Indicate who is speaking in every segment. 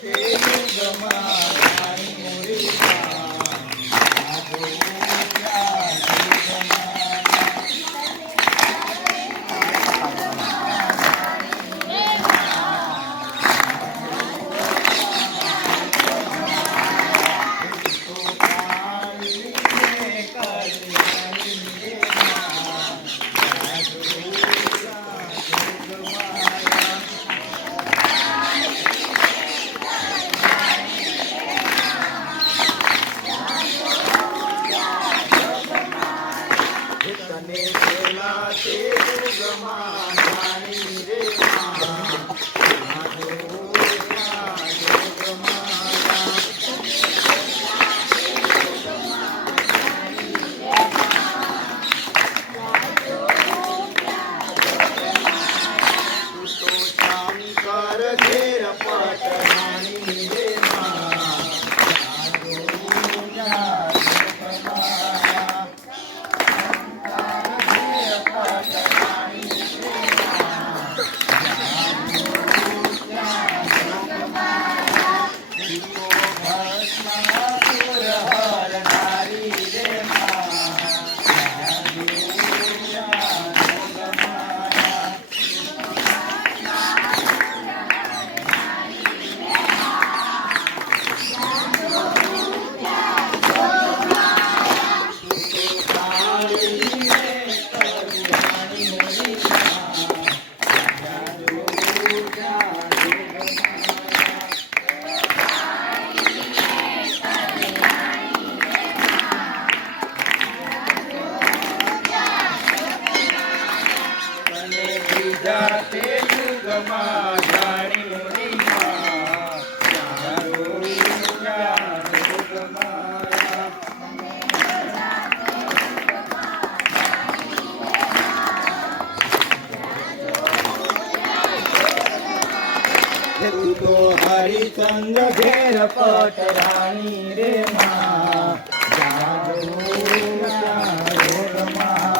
Speaker 1: તેનું ગમા ગમા Bye. બીજા તે યુગમાં જાણી. તું હરિચંદ્ર ઘેર પટરાણી રે માં જાજો ત્યાં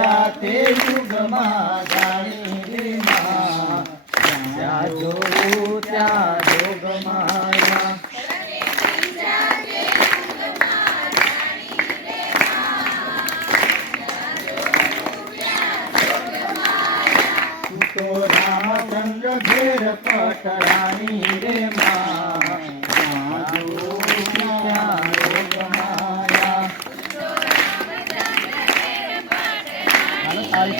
Speaker 1: તે યુગમાં જાણી રે માં જ્યાં જોવું ત્યાં જોગમાયા. તું રામચંદ્ર ઘેર પટરાણી રે માં મારી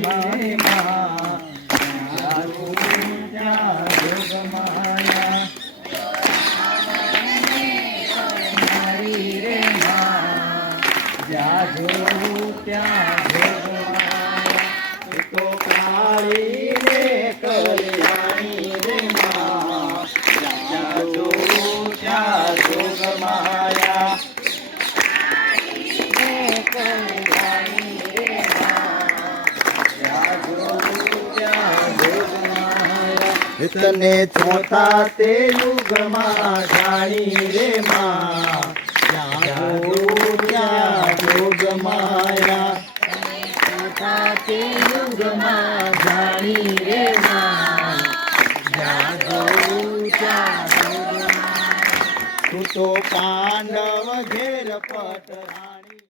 Speaker 1: માં તારું ત્યાં તને ચોથા તે યુગમાં જાણી રે માં માયા તે યુગમાં જાણી રે તું તો પાંડવ ઘેર પટરાણી